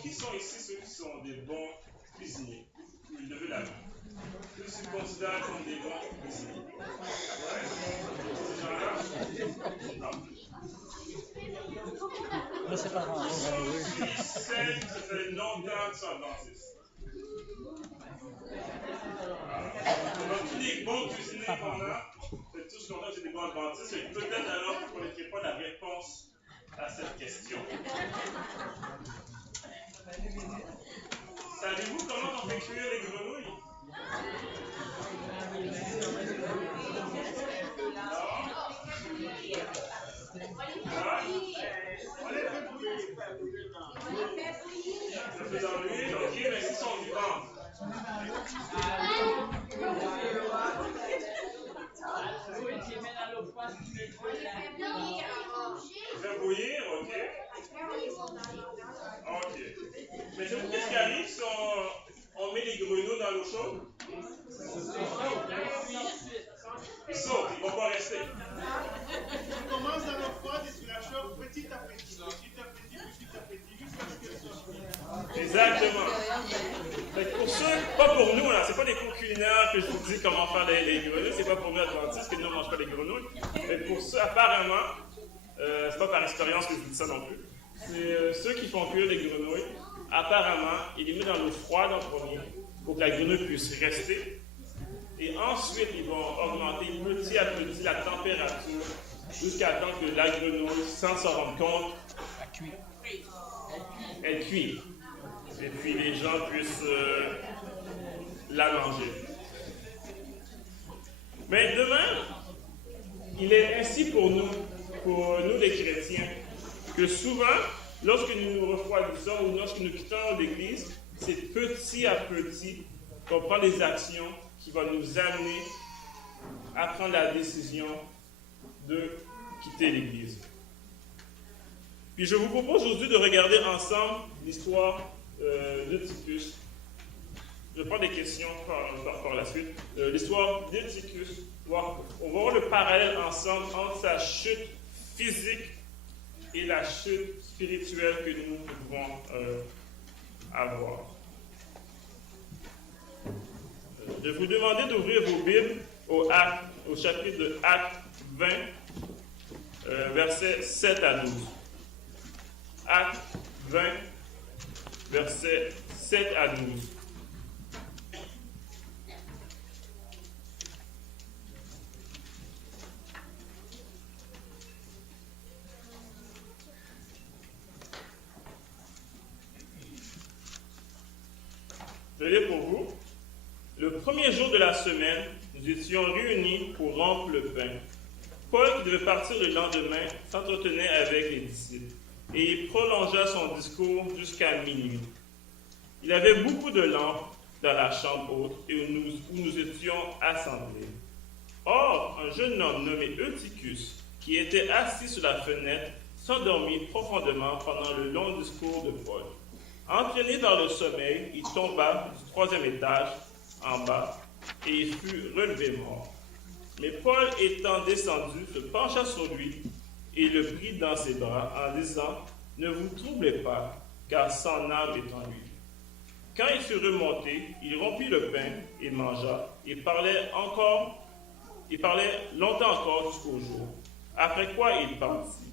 Donc, qui sont ici ceux qui sont des bons cuisiniers? Vous levez la main. Ceux qui se considèrent comme des bons cuisiniers. Ouais. Ces gens-là? Non. Mais c'est pas grave. Qui sont ici celles qui se fait longtemps de sont adventistes? Donc, tous les bons cuisiniers qu'on a, c'est tous longtemps que c'est des bons adventistes, et peut-être alors que vous ne connaîtrez pas la réponse à cette question. Savez-vous comment on fait cuire les grenouilles? On les fait bouillir. Ça fait dans l'huile, ok, mais s'ils sont vivants. Faire bouillir, ok. Ok. Mais qu'est-ce qui arrive si on met les grenouilles dans l'eau chaude? Ils sautent, ils ne vont pas rester. Tu commences dans l'eau froide et tu la chauffes petit à petit, jusqu'à ce qu'elle soit finie. Exactement. Pour ceux, pas pour nous, là, c'est pas des cours culinaires que je vous dis comment faire les grenouilles, c'est pas pour nous adventistes que nous on mange pas les grenouilles, mais pour ceux apparemment, c'est pas par expérience que je vous dis ça non plus, c'est ceux qui font cuire les grenouilles, apparemment, ils les mettent dans l'eau froide en premier pour que la grenouille puisse rester, et ensuite ils vont augmenter petit à petit la température jusqu'à temps que la grenouille, sans s'en rendre compte, elle cuit. Et puis les gens puissent la manger. Mais demain, il est ainsi pour nous les chrétiens, que souvent, lorsque nous nous refroidissons ou lorsque nous quittons l'Église, c'est petit à petit qu'on prend des actions qui vont nous amener à prendre la décision de quitter l'Église. Puis je vous propose aujourd'hui de regarder ensemble l'histoire de Tychus. Je prends des questions par la suite. L'histoire de Tychus, on va voir le parallèle ensemble entre sa chute physique et la chute spirituelle que nous pouvons avoir. Je vais vous demander d'ouvrir vos Bibles au chapitre de Actes 20, versets 7 à 12. Actes 20, versets 7 à 12. Je lis pour vous. Le premier jour de la semaine, nous étions réunis pour rompre le pain. Paul, qui devait partir le lendemain, s'entretenait avec les disciples et il prolongea son discours jusqu'à minuit. Il y avait beaucoup de lampes dans la chambre haute et où nous étions assemblés. Or, un jeune homme nommé Eutychus, qui était assis sur la fenêtre, s'endormit profondément pendant le long discours de Paul. Entraîné dans le sommeil, il tomba du 3e étage en bas et il fut relevé mort. Mais Paul, étant descendu, se pencha sur lui et le prit dans ses bras en disant « Ne vous troublez pas, car son âme est en lui. » Quand il fut remonté, il rompit le pain et mangea, et parlait longtemps encore jusqu'au jour, après quoi il partit.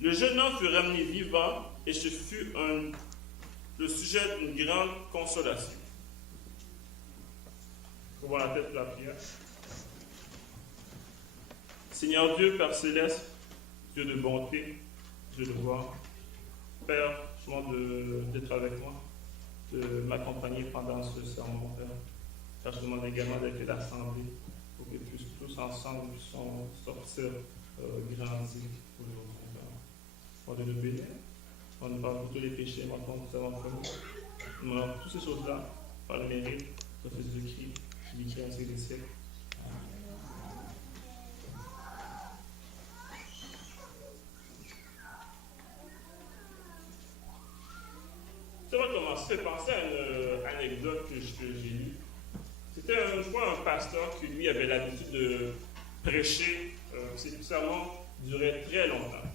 Le jeune homme fut ramené vivant et ce fut le sujet d'une grande consolation. Ouvrons la tête pour la prière. Seigneur Dieu, Père Céleste, Dieu de bonté, Dieu de gloire, Père, je demande d'être avec moi, de m'accompagner pendant ce sermon, Père. Père, je demande également d'être l'assemblée pour que tous ensemble puissions sortir grandis aujourd'hui, Père. On de nous bénir, on nous parle pour tous les péchés, maintenant nous avons commis. Nous demandons toutes ces choses-là par le mérite de Jésus-Christ, qui vit ainsi des siècles. Ça va commencer à penser à une anecdote que j'ai lue. C'était une fois un pasteur qui, lui, avait l'habitude de prêcher. Ses sermons duraient très longtemps.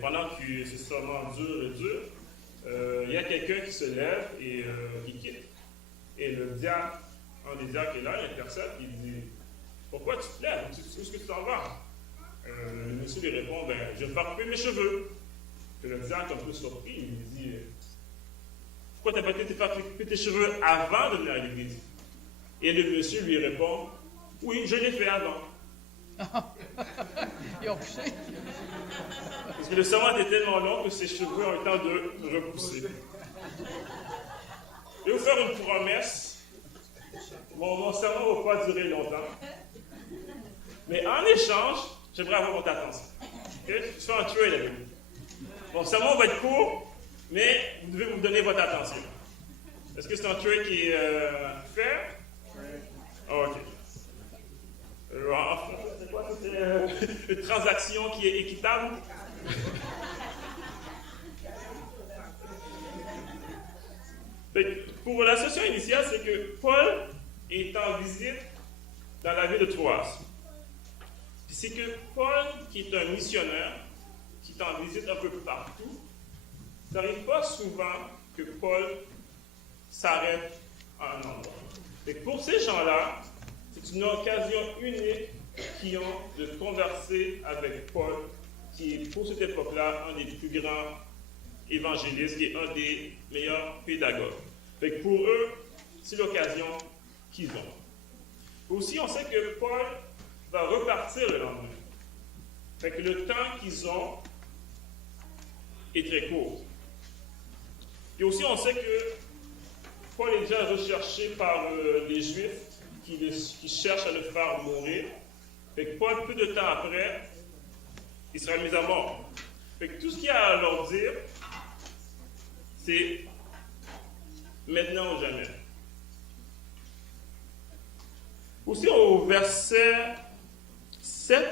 Pendant que ce sermon dure, il y a quelqu'un qui se lève et qui quitte. Et le diacre, un des diacres est là, il intercède, il dit pourquoi tu te lèves? Où est-ce que tu t'en vas? Le monsieur lui répond je vais couper mes cheveux. Et le diacre, un peu surpris, il lui dit pourquoi tu n'as pas été faire couper tes cheveux avant de venir à l'église? Et le monsieur lui répond oui, je l'ai fait avant. Ils ont poussé. Parce que le serment était tellement long que ses cheveux ont eu le temps de repousser. Je vais vous faire une promesse. Mon serment ne va pas durer longtemps. Mais en échange, j'aimerais avoir votre attention. Okay? Je fais un tueur là. Mon serment va être court, mais vous devez vous donner votre attention. Est-ce que c'est un tueur qui est fair? Ok. C'est quoi? C'est une transaction qui est équitable? Pour la session initiale, c'est que Paul est en visite dans la ville de Troas. Puis c'est que Paul, qui est un missionnaire, qui est en visite un peu partout, ça n'arrive pas souvent que Paul s'arrête à un endroit. Et pour ces gens-là, c'est une occasion unique qu'ils ont de converser avec Paul, qui est pour cette époque-là un des plus grands évangélistes, qui est un des meilleurs pédagogues. Fait que pour eux, c'est l'occasion qu'ils ont. Aussi, on sait que Paul va repartir le lendemain. Fait que le temps qu'ils ont est très court. Et aussi, on sait que Paul est déjà recherché par les Juifs qui cherchent à le faire mourir. Fait que Paul, peu de temps après, il sera mis à mort. Fait que tout ce qu'il y a à leur dire, c'est maintenant ou jamais. Aussi au verset 7,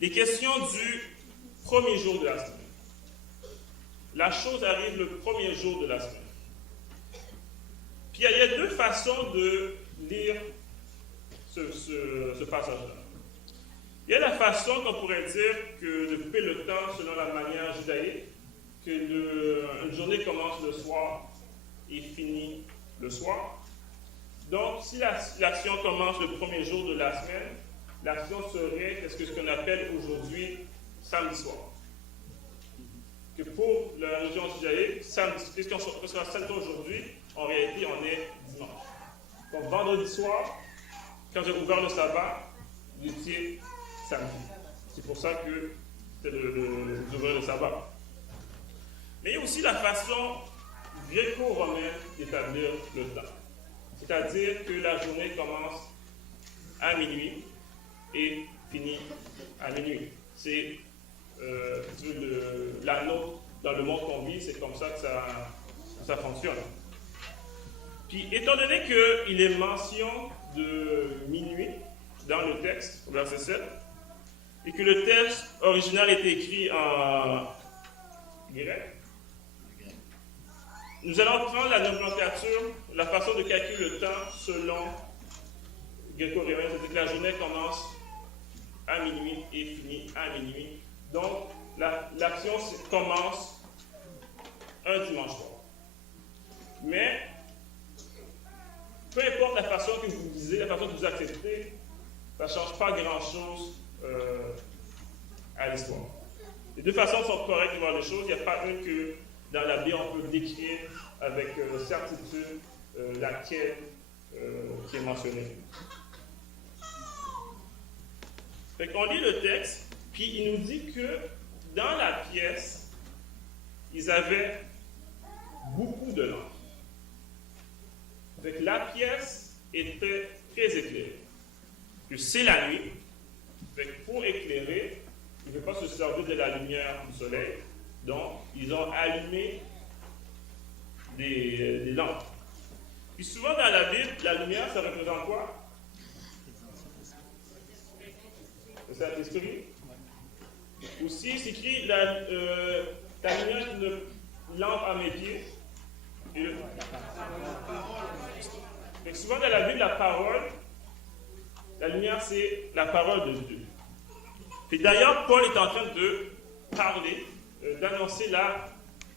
les questions du premier jour de la semaine. La chose arrive le premier jour de la semaine. Puis il y a deux façons de lire ce passage-là. Il y a la façon qu'on pourrait dire que de couper le temps selon la manière judaïque, que une journée commence le soir et finit le soir. Donc, si l'action commence le premier jour de la semaine, l'action serait ce qu'on appelle aujourd'hui samedi soir. Que pour la religion judaïque, puisqu'on sera samedi aujourd'hui, en réalité, on est dimanche. Donc, vendredi soir, quand j'ai ouvert le sabbat, il était samedi. C'est pour ça que c'est d'ouvrir le sabbat. Mais il y a aussi la façon gréco-romaine d'établir le temps. C'est-à-dire que la journée commence à minuit et finit à minuit. C'est l'anneau dans le monde qu'on vit, c'est comme ça que ça fonctionne. Puis, étant donné qu'il est mention de minuit dans le texte, au verset 7, et que le texte original est écrit en grec, nous allons prendre la nomenclature, la façon de calculer le temps selon gréco-romain, c'est-à-dire que la journée commence à minuit et finit à minuit. Donc, l'action commence un dimanche soir. Mais, peu importe la façon que vous lisez, la façon que vous acceptez, ça ne change pas grand-chose à l'histoire. Les deux façons sont correctes de voir les choses. Il n'y a pas une que dans la Bible on peut décrire avec certitude laquelle qui est mentionnée. Fait qu'on lit le texte, puis il nous dit que dans la pièce, ils avaient beaucoup de lampes. Fait que la pièce était très éclairée. Puis c'est la nuit. Fait que pour éclairer, ils ne peuvent pas se servir de la lumière du soleil. Donc, ils ont allumé des lampes. Puis souvent dans la Bible, la lumière, ça représente quoi? Le Saint-Esprit. Aussi, c'est écrit la lumière est une lampe à mes pieds. Et souvent dans la Bible, la lumière, c'est la parole de Dieu. Et d'ailleurs, Paul est en train de parler, d'annoncer la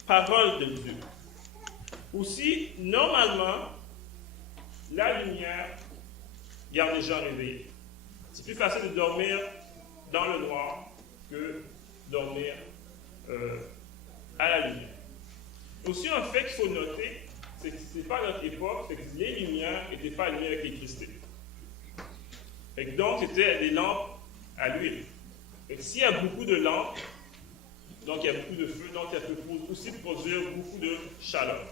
parole de Dieu. Aussi, normalement, la lumière garde les gens réveillés. C'est plus facile de dormir dans le noir que dormir à la lumière. Aussi, un fait qu'il faut noter, c'est que ce n'est pas notre époque, c'est que les lumières n'étaient pas allumées avec l'électricité. Donc, c'était des lampes à l'huile. S'il y a beaucoup de lampes, donc il y a beaucoup de feu, donc ça peut aussi produire beaucoup de chaleur.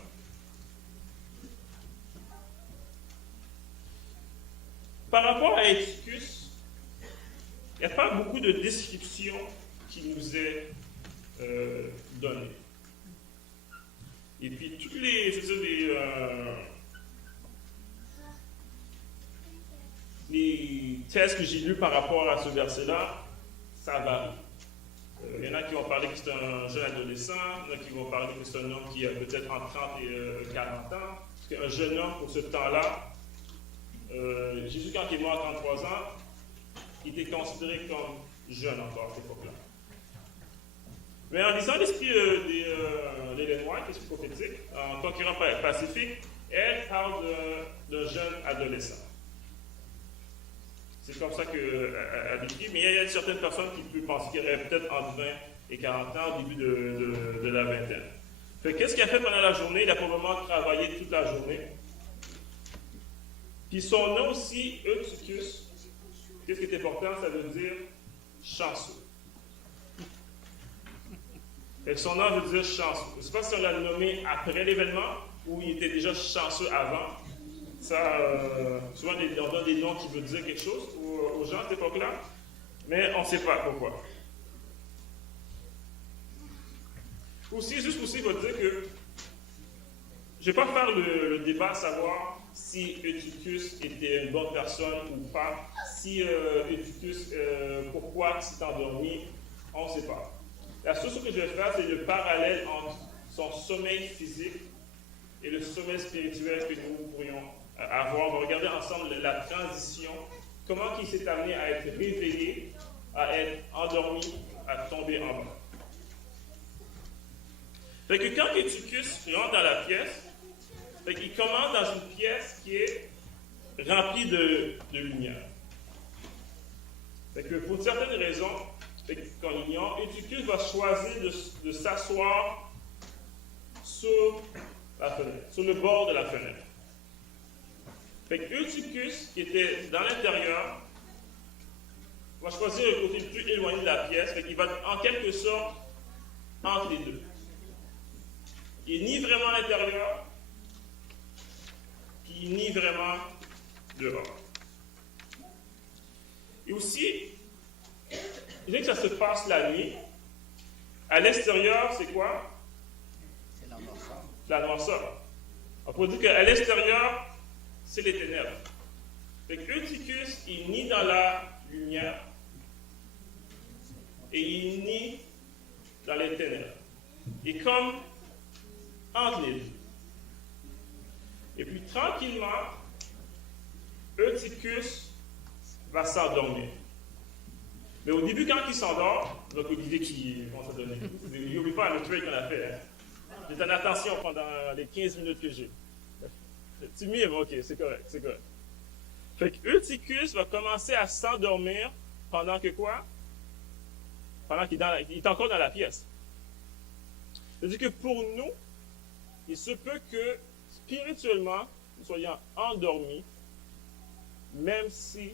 Par rapport à Eutychus, il n'y a pas beaucoup de description qui nous est donnée. Et puis, toutes les textes que j'ai lus par rapport à ce verset-là, ça varie. Il y en a qui vont parler que c'est un jeune adolescent, il y en a qui vont parler que c'est un homme qui a peut-être entre 30 et 40 ans. Parce qu'un jeune homme, pour ce temps-là, Jésus, quand il est mort à 33 ans, il était considéré comme jeune encore à cette époque-là. Mais en lisant l'esprit d'Ellen White, l'esprit prophétique, en Concurrent Pacifique, elle parle d'un jeune adolescent. C'est comme ça qu'elle décrit, mais il y a certaines personnes qui peuvent penser qu'il aurait peut-être entre 20 et 40 ans au début de la vingtaine. Qu'est-ce qu'il a fait pendant la journée? Il a probablement travaillé toute la journée. Puis son nom aussi, Eutychus, qu'est-ce qui est important? Ça veut dire chanceux. Son nom veut dire chanceux. Je ne sais pas si on l'a nommé après l'événement ou il était déjà chanceux avant. Ça, souvent, on donne des noms qui veulent dire quelque chose aux gens à cette époque-là, mais on ne sait pas pourquoi. Aussi, juste aussi, il faut dire que je ne vais pas faire le débat à savoir si Eutychus était une bonne personne ou pas, si Eutychus, pourquoi il s'est endormi, on ne sait pas. La seule chose que je vais faire, c'est le parallèle entre son sommeil physique et le sommeil spirituel que nous pourrions avoir. On va regarder ensemble la transition, comment il s'est amené à être réveillé, à être endormi, à tomber en bas. Fait que quand Eutychus rentre dans la pièce, il commence dans une pièce qui est remplie de lumière. Fait que pour certaines raisons, qu'on ignore, Eutychus va choisir de s'asseoir sur la fenêtre, sur le bord de la fenêtre. Eutychus, qui était dans l'intérieur, va choisir le côté le plus éloigné de la pièce. Il va en quelque sorte entre les deux. Il nie vraiment à l'intérieur, puis il nie vraiment dehors. Et aussi, bien que ça se passe la nuit, à l'extérieur, c'est quoi? C'est la noirceur. La noirceur. On peut dire qu'à l'extérieur, c'est les ténèbres. Eutychus, il nie dans la lumière et il nie dans les ténèbres. Et comme entre les deux. Et puis tranquillement, Eutychus va s'endormir. Mais au début, quand il s'endort, donc l'idée qu'il va se donner. N'oublie pas le trade qu'on a fait. Hein. J'étais en attention pendant les 15 minutes que j'ai. Tu mimes, ok, c'est correct, c'est correct. Eutychus va commencer à s'endormir pendant que quoi? Pendant qu'il est encore dans la pièce. C'est-à-dire que pour nous, il se peut que spirituellement, nous soyons endormis, même si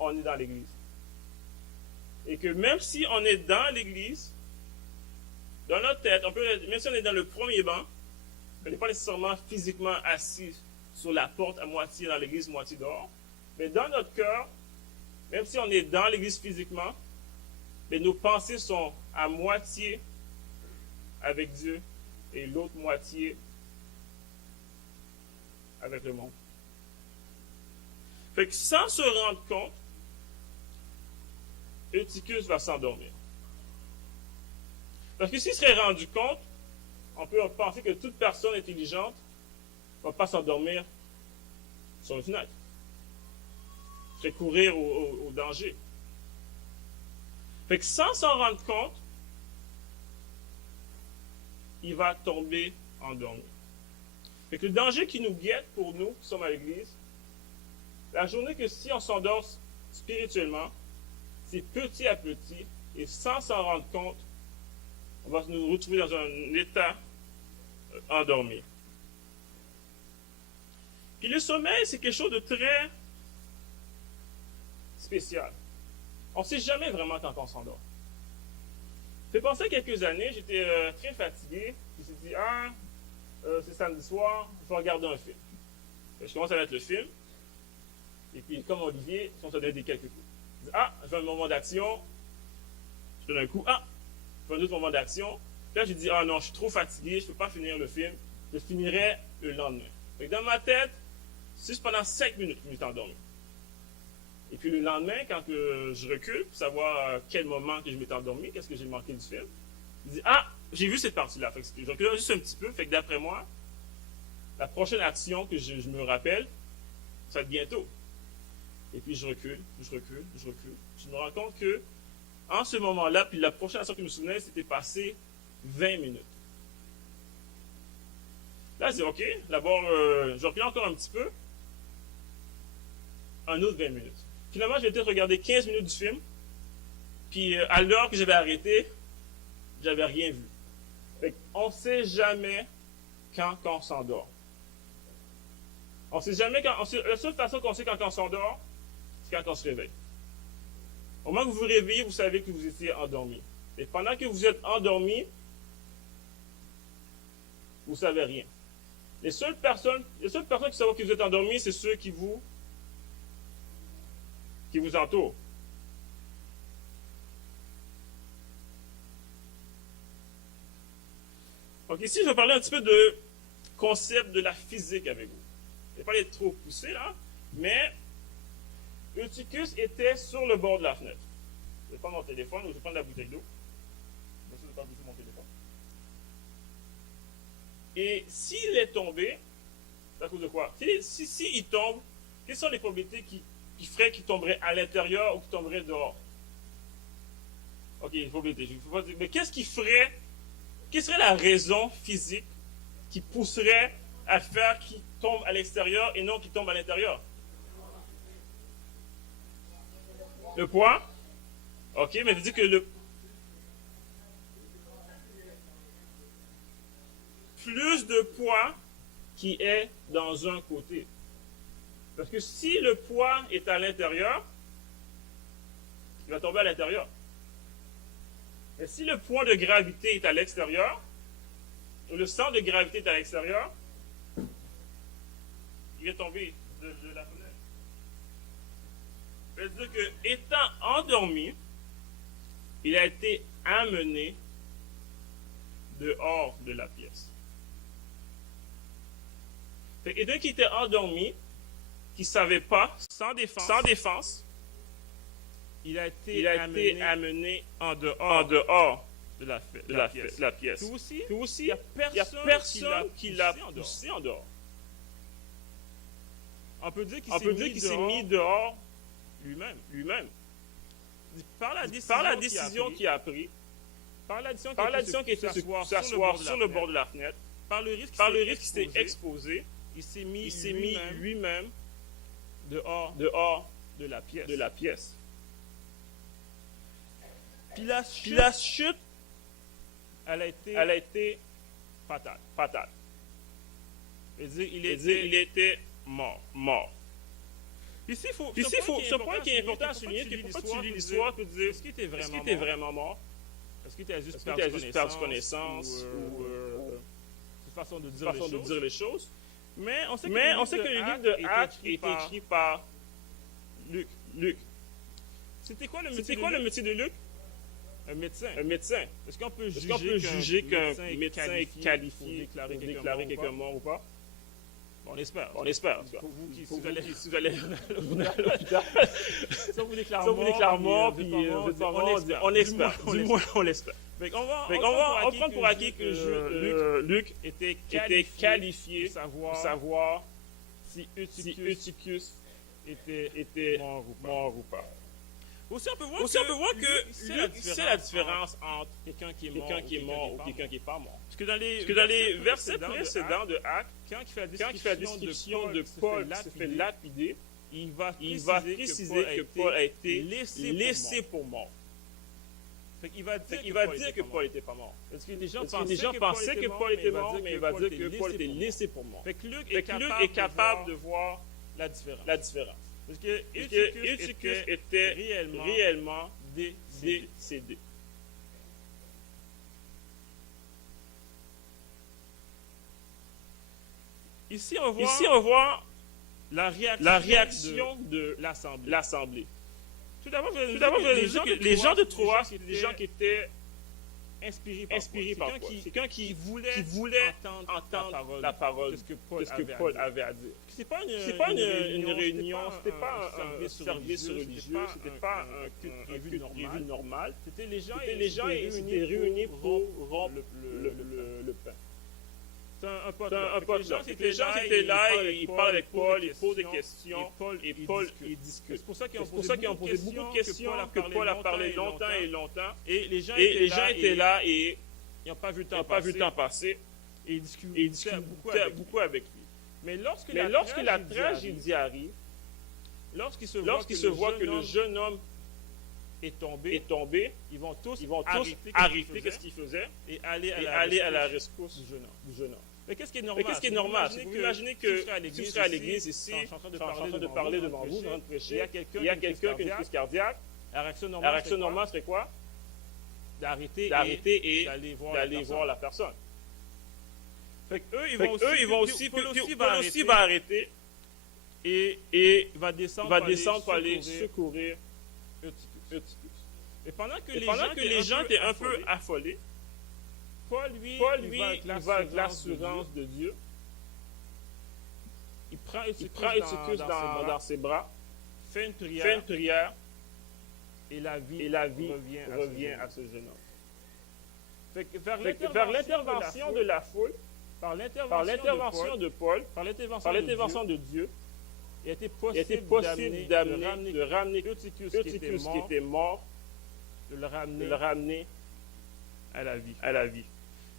on est dans l'église. Et que même si on est dans l'église, dans notre tête, même si on est dans le premier banc, on n'est pas nécessairement physiquement assis sur la porte à moitié dans l'église, moitié dehors, mais dans notre cœur, même si on est dans l'église physiquement, mais nos pensées sont à moitié avec Dieu et l'autre moitié avec le monde. Sans se rendre compte, Eutychus va s'endormir. Parce que s'il serait rendu compte, on peut penser que toute personne intelligente ne va pas s'endormir sur une fenêtre. C'est courir au danger. Sans s'en rendre compte, il va tomber endormi. Fait que le danger qui nous guette pour nous qui sommes à l'église, la journée que si on s'endort spirituellement, c'est petit à petit et sans s'en rendre compte, on va nous retrouver dans un état endormi. Puis le sommeil, c'est quelque chose de très spécial. On ne sait jamais vraiment quand on s'endort. Fait penser à quelques années, j'étais très fatigué. Je me suis dit, c'est samedi soir, je vais regarder un film. Fait que je commence à mettre le film. Et puis, comme Olivier, on se donne des quelques coups. Je dis, je veux un moment d'action. Je donne un coup. Je veux un autre moment d'action. Puis là, je dis, non, je suis trop fatigué, je ne peux pas finir le film. Je finirai le lendemain. Fait que dans ma tête, c'est juste pendant 5 minutes que je m'étais endormi. Et puis le lendemain, quand je recule pour savoir quel moment que je m'étais endormi, qu'est-ce que j'ai manqué du film, je dis, j'ai vu cette partie-là. Fait que je recule juste un petit peu. Fait que d'après moi, la prochaine action que je me rappelle, ça va être bientôt. Et puis je recule. Je me rends compte que, en ce moment-là, puis la prochaine action que je me souvenais, c'était passé 20 minutes. Là, je dis, OK, d'abord, je recule encore un petit peu. Un autre 20 minutes. Finalement, j'ai peut-être regardé 15 minutes du film. Puis, à l'heure que j'avais arrêté, j'avais rien vu. Fait qu'on ne sait jamais quand on s'endort. On sait jamais la seule façon qu'on sait quand on s'endort, c'est quand on se réveille. Au moment que vous vous réveillez, vous savez que vous étiez endormi. Et pendant que vous êtes endormi, vous ne savez rien. Les seules personnes qui savent que vous êtes endormi, c'est ceux qui vous entourent. Donc ici, je vais parler un petit peu de concept de la physique avec vous. Je ne vais pas aller trop poussé là, mais Eutychus était sur le bord de la fenêtre. Je vais prendre mon téléphone ou je vais prendre la bouteille d'eau. Je ne vais pas bouger mon téléphone. Et s'il est tombé, c'est à cause de quoi? Si il tombe, quelles sont les probabilités qui feraient qu'il tomberait à l'intérieur ou qu'il tomberait dehors? Ok, une probabilité. Mais qu'est-ce qui ferait, quelle serait la raison physique qui pousserait à faire qu'il tombe à l'extérieur et non qu'il tombe à l'intérieur? Le poids? Ok, mais je dis que plus de poids qui est dans un côté. Parce que si le poids est à l'intérieur, il va tomber à l'intérieur. Et si le point de gravité est à l'extérieur, ou le centre de gravité est à l'extérieur, il va tomber de la fenêtre. C'est-à-dire que, étant endormi, il a été amené dehors de la pièce. Et d'un qui était endormi, qui ne savait pas, sans défense, il a été amené en dehors de la pièce. Puis aussi, il n'y a personne qui l'a poussé en dehors. On peut dire qu'il s'est mis dehors lui-même. Par la décision qu'il a prise, par la décision qu'il a fait de s'asseoir sur le bord de la fenêtre, par le risque qu'il s'est exposé, il s'est mis lui-même dehors de la pièce. Puis la chute, elle a été fatale. Il était mort. Ici, ce point qui est important à souligner, c'est pourquoi tu lis l'histoire, tu te dis, est-ce qu'il était vraiment mort? Est-ce qu'il était juste perdu connaissance ou une façon de dire les choses? Mais on sait que le livre de Actes est écrit par Luc. C'était quoi le métier de Luc? Un médecin. Est-ce qu'on peut juger qu'un médecin est qualifié pour déclarer quelqu'un mort ou pas? On espère. Pour vous qui, si vous allez à l'hôpital, si on vous déclare mort, puis on espère. Du moins, on l'espère. On va prendre pour acquis que Luc était qualifié pour savoir si Eutychus était mort ou pas. Aussi, on peut voir que Luc sait la différence entre quelqu'un qui est mort ou quelqu'un qui n'est pas mort. Parce que dans les versets précédents de Actes, quand il fait la description de Paul qui se fait lapider, il va préciser que Paul a été laissé pour mort. Il va dire que Paul n'était pas mort. Parce que les gens pensaient que Paul était mort, mais il va dire que Paul était laissé pour mort. Luc est capable de voir la différence. Parce que Eutychus était réellement décédé. Ici, on voit la réaction de l'Assemblée. Tout d'abord, je vais dire que les gens de Troas, c'était des gens qui étaient inspirés par Paul. Quelqu'un qui voulait entendre la parole de ce que Paul avait à dire. Ce n'était pas une réunion, ce n'était pas un service religieux, ce n'était pas un culte prévu normal. C'était les gens étaient réunis pour rompre le pain. C'est un pote. Les gens étaient là et ils parlent avec Paul, ils posent des questions et Paul discute. C'est pour ça qu'ils ont posé beaucoup de questions, que Paul a parlé longtemps et longtemps. Et les gens étaient là et ils n'ont pas vu le temps passer. Et ils discutaient beaucoup avec lui. Mais lorsque la tragédie arrive, lorsqu'il se voit que le jeune homme est tombé, ils vont tous arrêter ce qu'ils faisaient et aller à la rescousse du jeune homme. Mais qu'est-ce qui est normal? Vous imaginez que tu serais à l'église ici, en train de parler devant vous, en train de prêcher, il y a quelqu'un qui a une crise cardiaque. La réaction normale serait quoi? D'arrêter et d'aller voir la personne. Eux, ils vont aussi, Paul aussi va arrêter et va descendre pour aller secourir Eutychus. Et pendant que les gens étaient un peu affolés, Paul, lui, il va avec l'assurance de Dieu. Il prend Eutychus dans ses bras, fait une prière, et la vie revient à ce jeune homme. Vers l'intervention de la foule, par l'intervention de Paul, par l'intervention de Dieu, il était possible de ramener Eutychus qui était mort, de le ramener à la vie.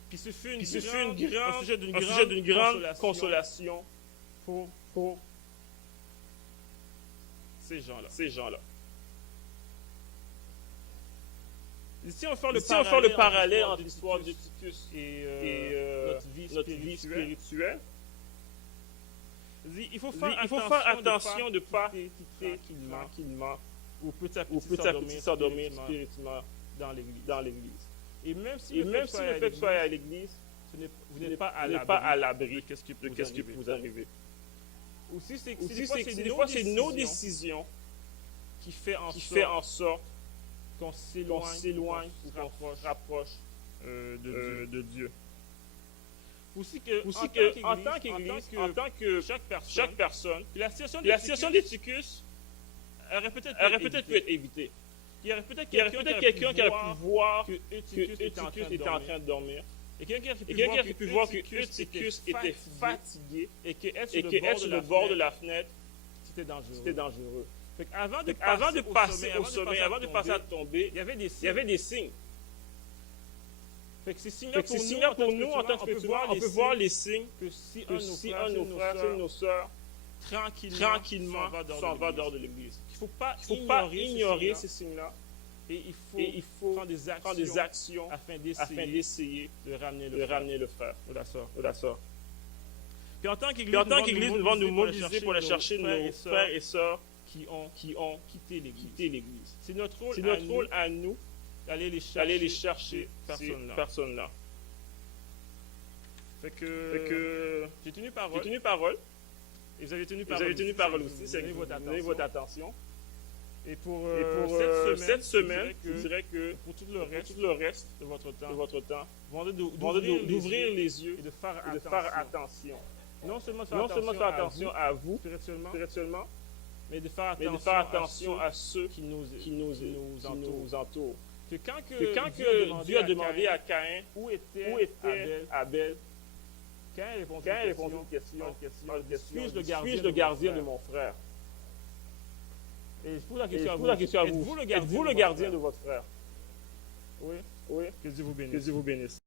Puis ce fut un sujet d'une grande consolation pour ces gens-là. Ici, on va faire le parallèle entre l'histoire d'Eutychus et notre vie spirituelle. Il faut faire attention de ne pas quitter tranquillement ou petit à petit s'endormir spirituellement dans l'église. Et même si le fait que soyez à l'église, vous n'êtes pas à l'abri de ce qui peut vous arriver. Aussi, des fois, c'est nos décisions qui fait en sorte qu'on s'éloigne ou qu'on se rapproche de Dieu. Aussi en tant qu'Église, chaque personne, la situation d'Eutychus aurait peut-être pu être évitée. Il y aurait peut-être quelqu'un qui aurait pu voir que Eutychus était en train de dormir. Et quelqu'un qui aurait pu voir que Eutychus était fatigué et qu'être sur le bord de la fenêtre, c'était dangereux. Avant de passer au sommet, avant de passer à tomber, il y avait des signes. Ces signes-là pour nous, en tant que chrétiens, on peut voir les signes que si un de nos frères, une de nos sœurs, tranquillement s'en va dehors de l'église. Il ne faut pas ignorer ces signes-là. Et il faut prendre des actions afin d'essayer de ramener le frère ou la sœur. Puis en tant qu'Église, nous devons nous mobiliser pour aller chercher nos frères et sœurs qui ont quitté l'Église. C'est notre rôle à nous d'aller les chercher ces personnes-là. J'ai tenu parole. Et vous avez tenu parole aussi. C'est vous avez votre attention. Et pour cette semaine, je dirais que pour tout le reste de votre temps, vous demandez d'ouvrir les yeux et de faire attention. Non seulement faire attention à vous spirituellement, mais de faire attention à ceux qui nous entourent. Que quand Dieu a demandé à Caïn où était Abel, Caïn répondit une question. Suis-je le gardien de mon frère? Et Et je pose la question à vous. Êtes-vous le gardien de votre frère? Oui. Que Dieu vous bénisse.